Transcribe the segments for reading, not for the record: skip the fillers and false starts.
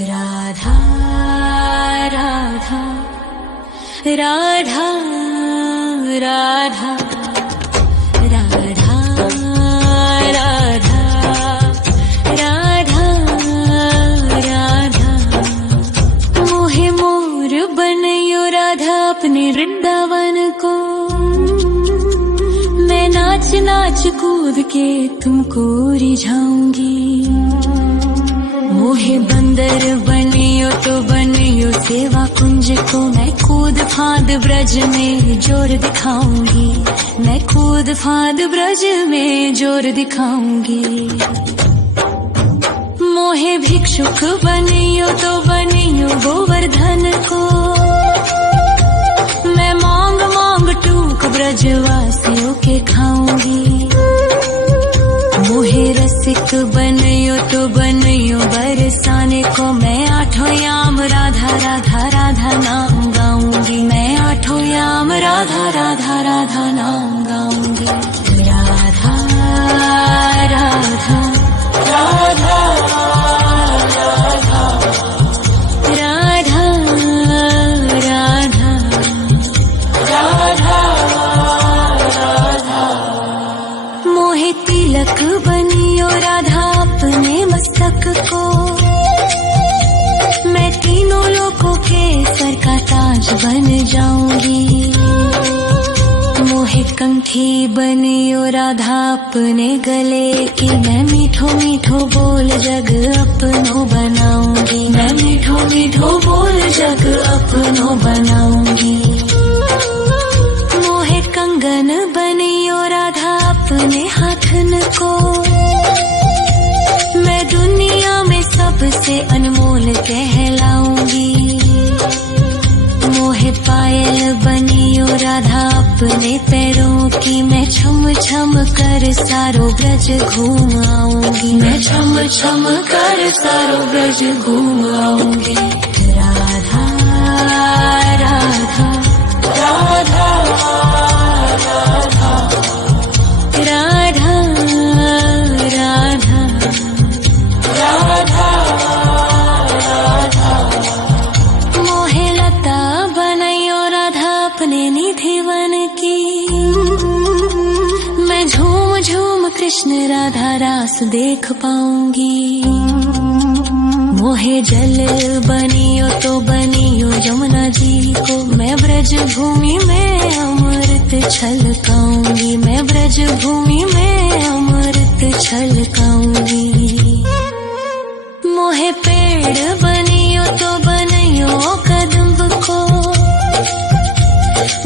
राधा राधा राधा राधा राधा राधा राधा राधा मोहे मोर बनयो राधा अपने वृंदावन को। मैं नाच नाच कूद के तुमको रिझाऊंगी। मोहे बंदर बनियो तो बनियो सेवा कुंज को। मैं कूद फांद ब्रज में जोर दिखाऊंगी। मैं कूद फांद ब्रज में जोर दिखाऊंगी। मोहे भिक्षुक बनियो तो बनियो गोवर्धन को। मैं मांग मांग टूक ब्रजवासियों के खाऊंगी। मोहे रसिक बनियो तो बनियो बरसाने को। मैं आठों याम राधा राधा राधा नाम गाऊंगी। मैं आठों याम राधा राधा राधा नाम गाऊंगी। राधा राधा राधा राधा राधा राधा राधा मोहे तिलक बनियो राधा अपने मस्तक को। मैं तीनों लोगों के सर का ताज बन जाऊंगी। मोहे कंठी बनियो राधा अपने गले की। मैं मीठो मीठो बोल जग अपनो बनाऊंगी। मैं मीठो मीठो बोल जग अपनो बनाऊंगी। मोहे कंगन बनियो राधा अपने हाथन को। मैं दुनिया में सबसे अनमोल कहलाऊंगी। मोहे पायल बनियो राधा अपने पैरों की। मैं छम छम कर सारो ब्रज घूम आऊंगी। मैं छम छम कर सारो ब्रज घूम आऊंगी। राधा राधा राधा राधा राधा राधा राधा राधा मोहे लता बनयो राधा अपने निधिवन की। मैं झूम झूम कृष्ण राधा रास देख पाऊंगी। मोहे जल बनियो तो बनियो यमुना जी को। मैं ब्रज भूमि में अमृत छलकाऊंगी। मैं ब्रज भूमि में अमृत छलकाऊंगी। मोहे पेड़ बनियो तो बनियो कदम्ब को।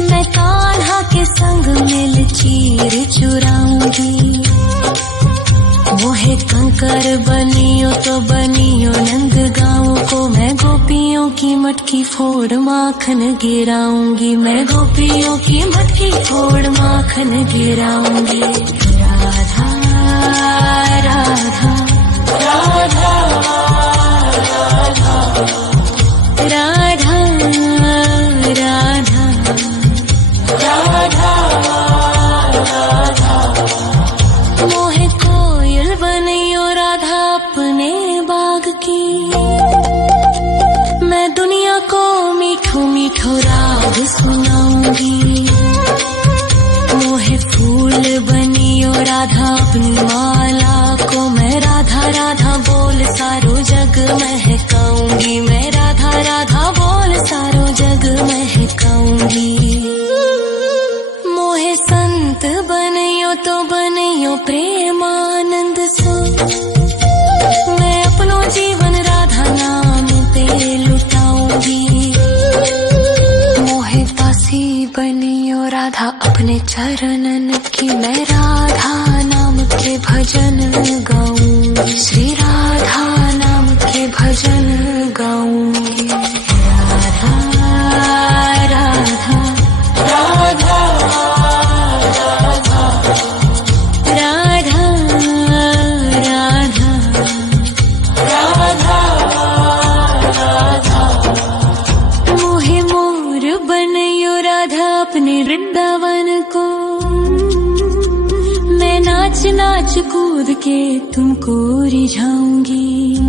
मैं कान्हा के संग मिल चीर चुराऊंगी। मोहे कंकर बनियो तो बनियो नंद गाँव को। मैं गोपियों की मटकी फोड़ माखन गिराऊंगी। मैं गोपियों की मटकी फोड़ माखन गिराऊंगी। राधा राधा राधा राधा राधा राधा राधा मोहे कोयल बनियो राधा अपने बाग की। मैं दुनिया को मीठो मीठो राग सुनाऊंगी। मोहे फूल बनियो राधा अपनी माला को। मैं राधा राधा बोल सारो जग महकाऊंगी। मैं राधा राधा बोल सारो जग महकाऊंगी। मोहे संत बनियो तो बनियो प्रेमानंद सो। मैं अपनो जीवन राधा नाम पे लुटाऊंगी। मोहे दासी बनियो राधा अपने चरणन की। मैं राधा नाम के भजन गाऊंगी। श्री राधा नाम के भजन गाऊंगी। राधा राधा राधा राधा राधा राधा राधा मोहे मोर बनयो राधा अपने वृंदावन को। मैं नाच नाच कूद के तुमको रिझाऊंगी।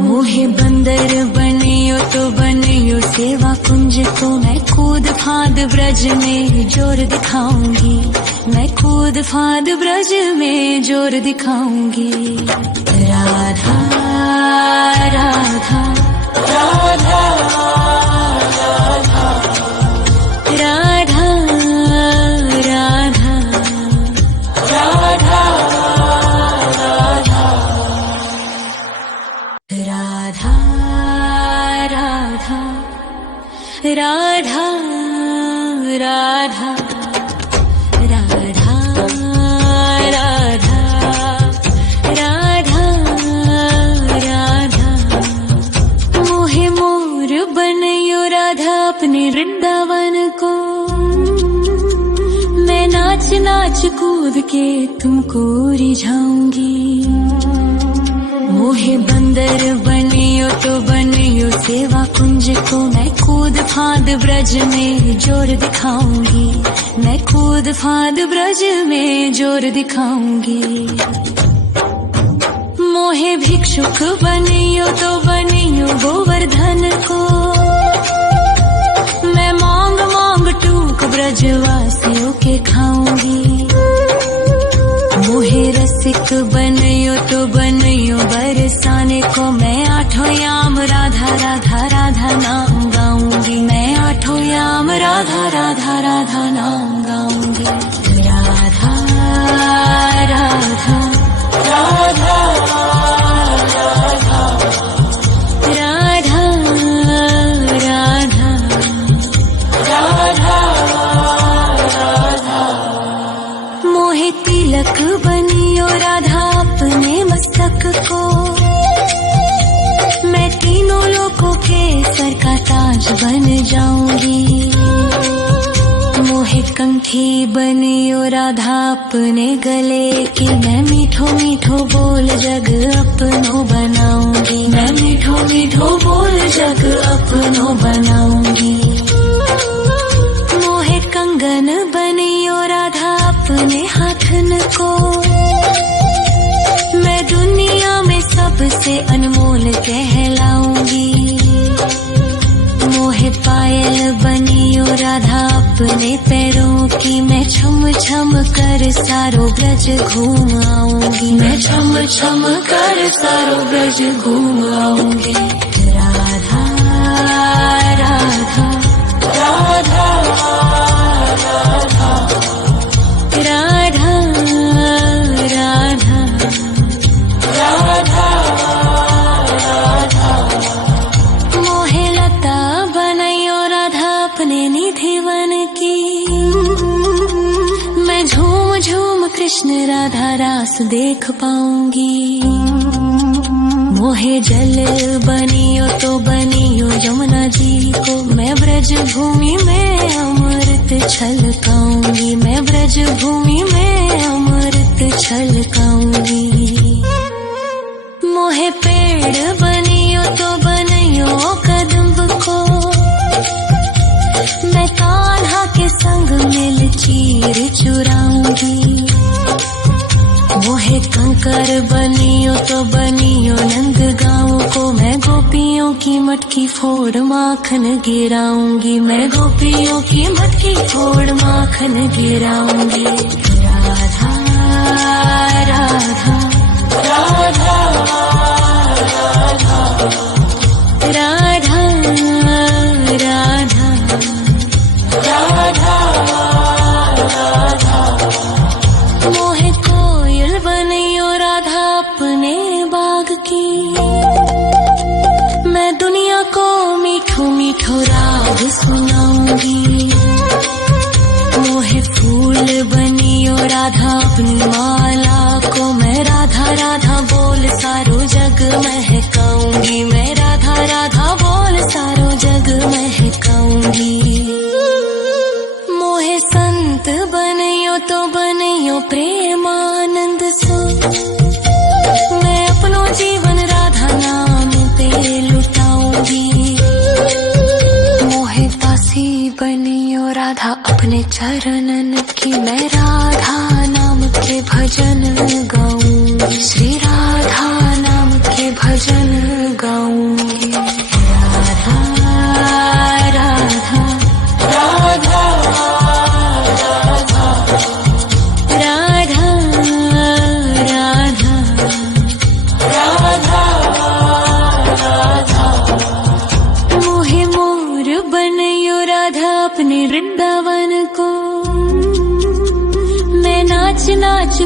मोहे मोहे बंदर बनियो तो बनियो सेवा कुंज को मैं कूद फांद ब्रज में जोर दिखाऊंगी, मैं कूद फांद ब्रज में जोर दिखाऊंगी। राधा राधा राधा राधा राधा राधा राधा राधा राधा राधा राधा राधा राधा राधा मोहे मोर बनयो राधा अपने वृंदावन को, मैं नाच नाच कूद के तुमको रिझाऊंगी। मोहे बंदर बनियो तो बनियो सेवा कुंज को मैं कूद फांद ब्रज में जोर दिखाऊंगी, मैं कूद फांद ब्रज में जोर दिखाऊंगी। मोहे भिक्षुक बनियो तो बनियो गोवर्धन को, मैं मांग मांग टूक ब्रजवासियों के खाऊंगी। मोहे रसिक बनियो तो बनियो बरसाने को, मैं आठों याम राधा राधा राधा नाम गाऊंगी, मैं आठों याम राधा राधा राधा नाम गाऊंगी। राधा राधा राधा राधा राधा राधा राधा मोहे तिलक बनियो राधा अपने मस्तक को, मैं तीनों लोगों के सर का ताज बन जाऊंगी। मोहे कंठी बनियो राधा अपने गले की, मैं मीठो मीठो बोल जग अपनो बनाऊंगी, मैं मीठो मीठो बोल जग अपनो बनाऊंगी। मोहे कंगन बनियो राधा अपने हाथन को, मैं दुनिया में सबसे अनमोल कहलाऊंगी। मोहे पायल बनियो राधा अपने पैरों की, मैं छम छम कर सारो ब्रज घूम आऊंगी, मैं छम छम कर सारो ब्रज घूम आऊंगी। राधा राधा राधा राधा राधा राधा राधा राधा मोहे लता बनयो राधा अपने निधि वन की, मैं झूम झूम कृष्ण राधा रास देख पाऊंगी। मोहे जल बनियो तो बनियो यमुना जी को, मैं ब्रज भूमि में अमृत छलकाऊंगी, मैं ब्रज भूमि में अमृत छलकाऊंगी। मोहे पेड़ बनियो तो बनियो कदम्ब को, मैं कान्हा के संग मिल चीर चुराऊंगी। मोहे कंकर बनियो तो बनियो नंद गाँव को, मैं गोपियों की मटकी फोड़ माखन गिराऊंगी, मैं गोपियों की मटकी फोड़ माखन गिराऊंगी। राधा राधा राधा राधा राधा राधा राधा मोहे कोयल बनियो राधा अपने बाग की, मैं दुनिया को मीठो मीठो राग सुनाऊंगी। मोहे फूल बनियो राधा अपनी माला को, मैं राधा राधा बोल सारो जग महकाऊंगी, मैं राधा राधा बोल सारो जग महकाऊंगी। मोहे संत बनियो तो बनियो प्रेमानंद सो, मैं अपनो जीवन राधा नाम पे लुटाऊंगी। मोहे दासी बनियो राधा अपने चरणन की, मैं राधा नाम के भजन गाऊं, श्री राधा नाम के भजन गाऊं।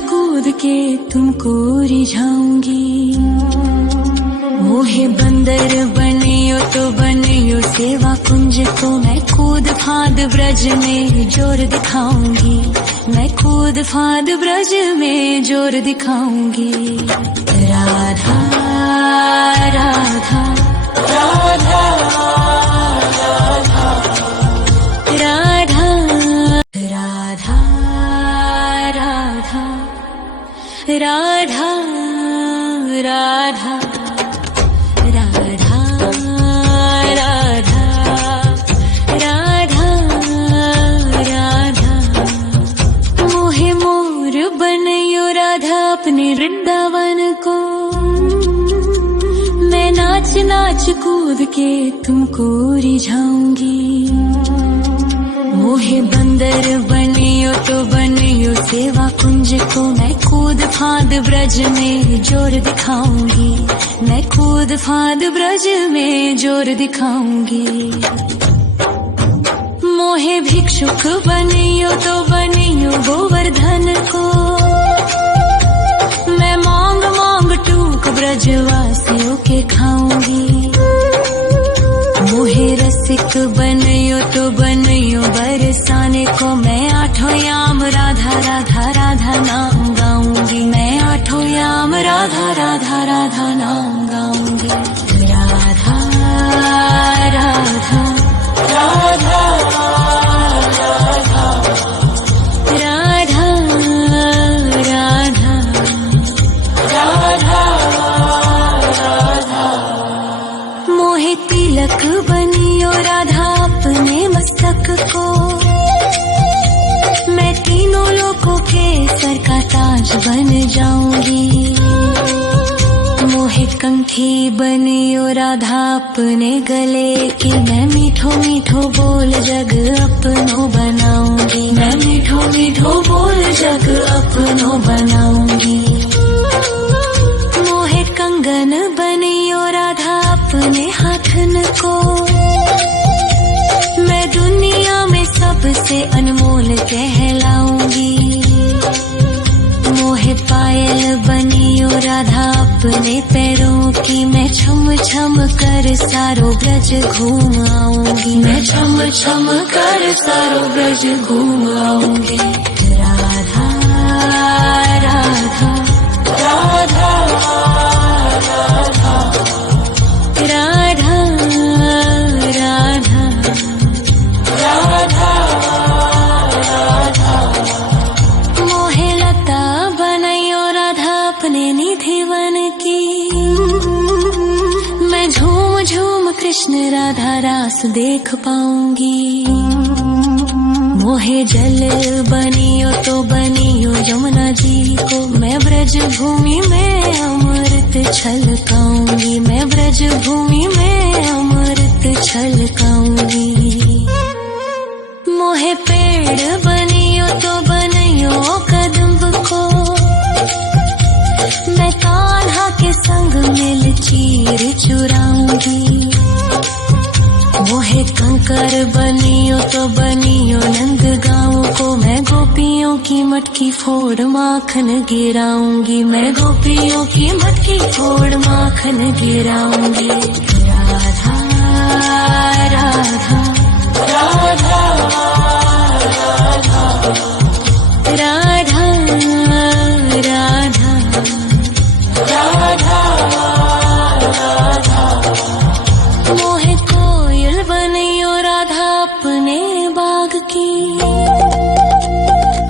कूद के तुमको रिझाऊंगी। मोहे बंदर बनियो तो बनियो सेवा कुंज को, मैं कूद फांद ब्रज में जोर दिखाऊंगी। मैं कूद फांद ब्रज में जोर दिखाऊंगी। राधा राधा राधा राधा राधा राधा राधा राधा राधा राधा राधा राधा। मोहे मोर बनयो राधा अपने वृंदावन को, मैं नाच नाच कूद के तुमको रिझाऊंगी। मोहे बंदर बनियो तो बनियो सेवा कुंज को, मैं कूद फांद ब्रज में जोर दिखाऊंगी। मैं कूद फांद ब्रज में जोर दिखाऊंगी। मोहे भिक्षुक बनियो तो बनियो गोवर्धन को, मैं मांग मांग टूक ब्रजवासियों के खाऊंगी। मोहे रसिक बनियो तो बनियो बरसाने को, मैं आठों याम राधा राधा राधा नाम गाऊंगी। मैं आठों याम राधा राधा राधा नाम गाऊंगी। राधा राधा राधा राधा राधा राधा राधा राधा। मोहे तिलक बनियो राधा अपने मस्तक को, मैं तीनों लोगों के सर का ताज बन जाऊंगी। मोहे कंठी बनियो राधा अपने गले की, मैं मीठो मीठो बोल जग अपनो बनाऊंगी। मैं मीठो मीठो बोल जग अपनो बनाऊंगी। मोहे कंगन बनियो राधा अपने हाथन को, मैं दुनिया में सबसे अनमोल कहलाऊंगी। मोहे पायल बनियो राधा अपने पैरों की, मैं छम छम कर सारो ब्रज घूम आऊंगी। मैं छम छम कर सारो ब्रज घूम आऊंगी। राधा राधा राधा राधा राधा राधा राधा राधा। मोहे लता बनयो राधा अपने निधि वन की, मैं झूम झूम कृष्ण राधा रास देख पाऊंगी। मोहे जल बनियो तो बनियो यमुना जी को, मैं ब्रज भूमि में अमृत छलकाऊंगी। मैं ब्रज भूमि में अमृत छलकाऊंगी। मोहे पेड़ बनियो तो बनियो कदम्ब को, मैं कान्हा के संग मिल चीर चुराऊंगी। मोहे कंकर बनियो तो बनियो नंद गाँव को, मैं गोपियों की मटकी फोड़ माखन गिराऊंगी। मैं गोपियों की मटकी फोड़ माखन गिराऊंगी। राधा राधा राधा राधा राधा राधा राधा। मोहे कोयल बनियो राधा अपने बाग की,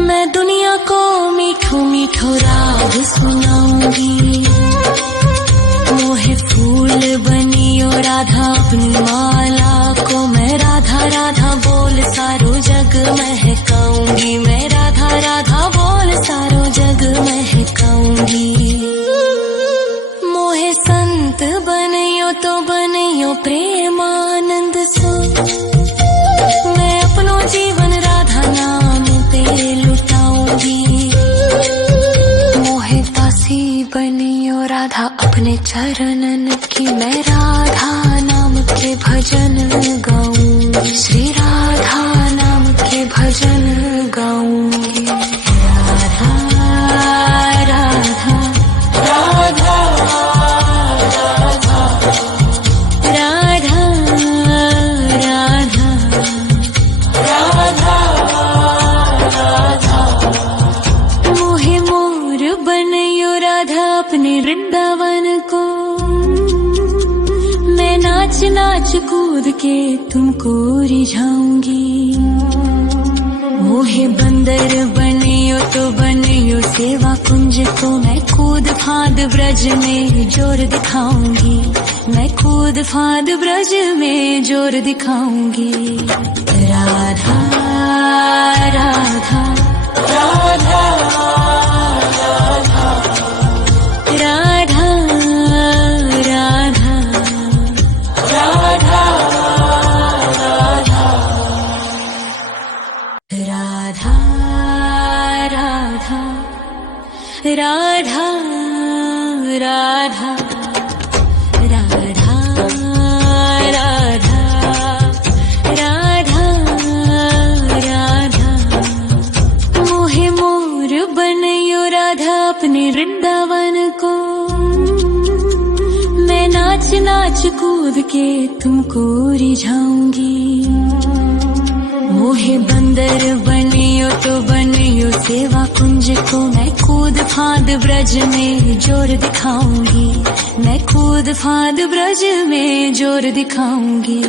मैं दुनिया को मीठो मीठो राग सुनाऊंगी। मोहे फूल बनियो राधा अपनी माला को, मैं राधा राधा बोल सारो जग महकाऊंगी। मैं राधा राधा बोल सारो जग महकाऊंगी। मोहे संत बनियो तो बनियो प्रेमानंद सो, मैं अपनो जीवन राधा नाम पे लुटाऊंगी। मोहे दासी बनियो राधा अपने चरणन की, मैं राधा नाम के भजन गाऊंगी। श्री राधा नाम के भजन गाऊंगी। राधा नाच नाच कूद के तुमको रिझाऊंगी। मोहे बंदर बनियो तो बनियो सेवा कुंज को, मैं कूद फांद ब्रज में जोर दिखाऊंगी। मैं कूद फांद ब्रज में जोर दिखाऊंगी। राधा राधा राधा राधा राधा राधा राधा राधा राधा राधा राधा वृंदावन को, मैं नाच नाच कूद के तुमको रिझाऊंगी। मोहे बंदर बनियो तो बनियो सेवा कुंज को, मैं कूद फांद ब्रज में जोर दिखाऊंगी। मैं कूद फांद ब्रज में जोर दिखाऊंगी।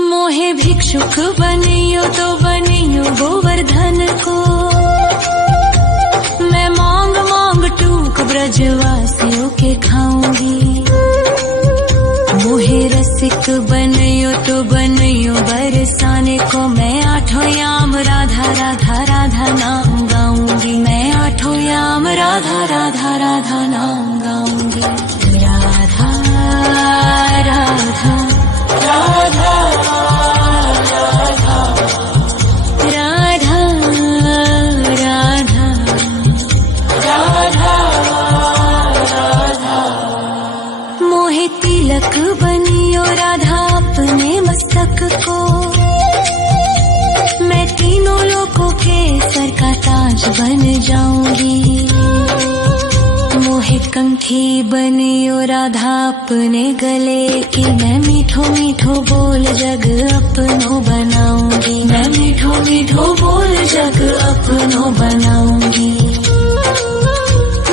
मोहे भिक्षुक बनियो तो बनियो गोवर्धन को, मैं मांग मांग टूक ब्रजवासियों के खाऊंगी। मोहे रसिक बनियो तो बनियो बरसाने को, मैं आठों याम राधा राधा राधा नाम गाऊंगी। मैं आठों याम राधा राधा राधा नाम गाऊंगी। राधा राधा राधा तिलक बनियो राधा अपने मस्तक को, मैं तीनों लोगों के सर का ताज बन जाऊंगी। मोहे कंठी बनियो राधा अपने गले की, मैं मीठो मीठो बोल जग अपनो बनाऊंगी। मैं मीठो मीठो बोल जग अपनो बनाऊंगी।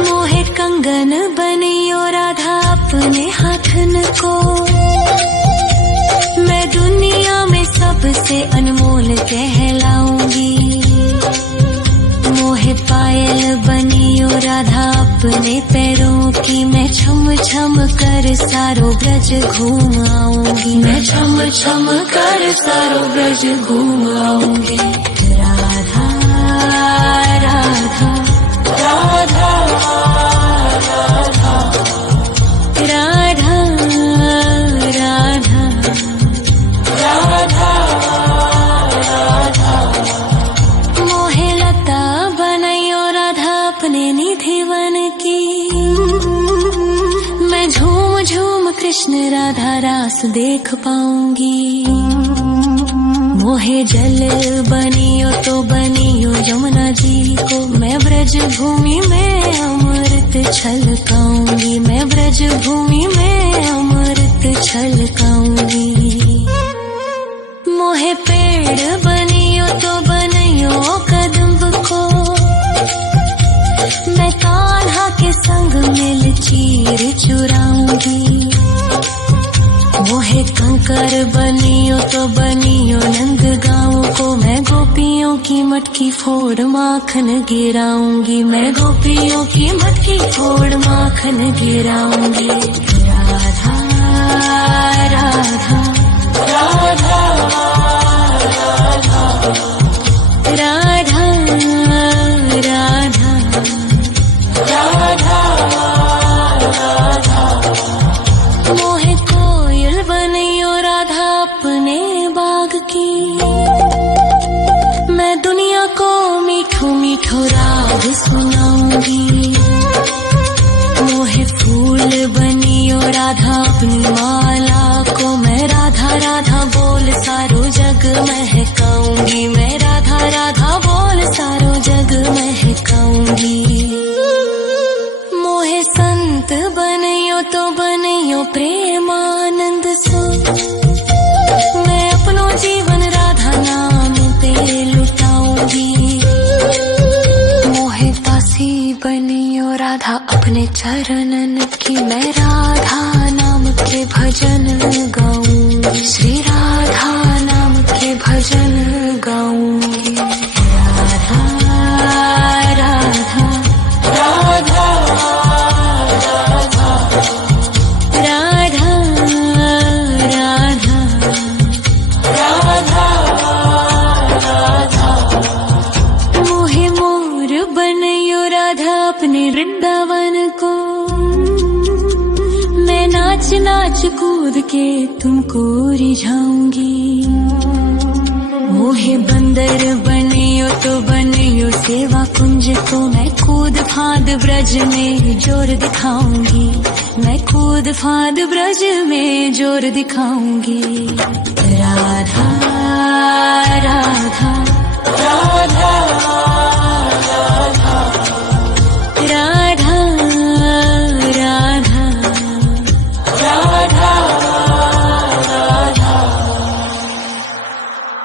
मोहे कंगन बनियो राधा अपने हाथन को, मैं दुनिया में सबसे अनमोल कहलाऊंगी। मोहे पायल बनियो राधा अपने पैरों की, मैं छम छम कर सारो ब्रज घूम आऊंगी। मैं छम छम कर सारो ब्रज घूम आऊंगी। राधा राधा राधा राधा राधा राधा राधा। मोहे लता बनायो राधा अपने निधि वन की, मैं झूम झूम कृष्ण राधा रास देख पाऊंगी। मोहे जल बनियो तो बनियो यमुना जी को, मैं ब्रज भूमि में अमृत छलकाऊंगी। मैं ब्रज भूमि में अमृत छलकाऊंगी। मोहे पेड़ बनियो तो बनियो कदम्ब को, मैं कान्हा के संग मिल चीर चुराऊंगी। मोहे कंकर बनियो तो बनियो नंद गाँव को, मैं गोपियों की मटकी फोड़ माखन गिराऊंगी। मैं गोपियों की मटकी फोड़ माखन गिराऊंगी। राधा राधा राधा राधा राधा राधा राधा। मोहे कोयल बनियो राधा अपने बाग की, मैं दुनिया को मीठो मीठो राग सुनाऊंगी। मोहे फूल बनियो राधा अपनी माला को, मैं राधा राधा बोल सारो जग महकाऊंगी। मैं राधा राधा बोल सारो जग महकाऊंगी। मोहे संत बनियो तो बनियो प्रेमानंद सो, मैं अपनो जीवन राधा नाम पे लुटाऊंगी। मोहे दासी बनियो राधा अपने चरणन की, मैं राधा नाम के को मैं नाच नाच कूद के तुमको रिझाऊंगी। मोहे बंदर बनियो तो बनियो सेवा कुंज को मैं कूद फांद ब्रज में जोर दिखाऊंगी। मैं कूद फांद ब्रज में जोर दिखाऊंगी। राधा राधा राधा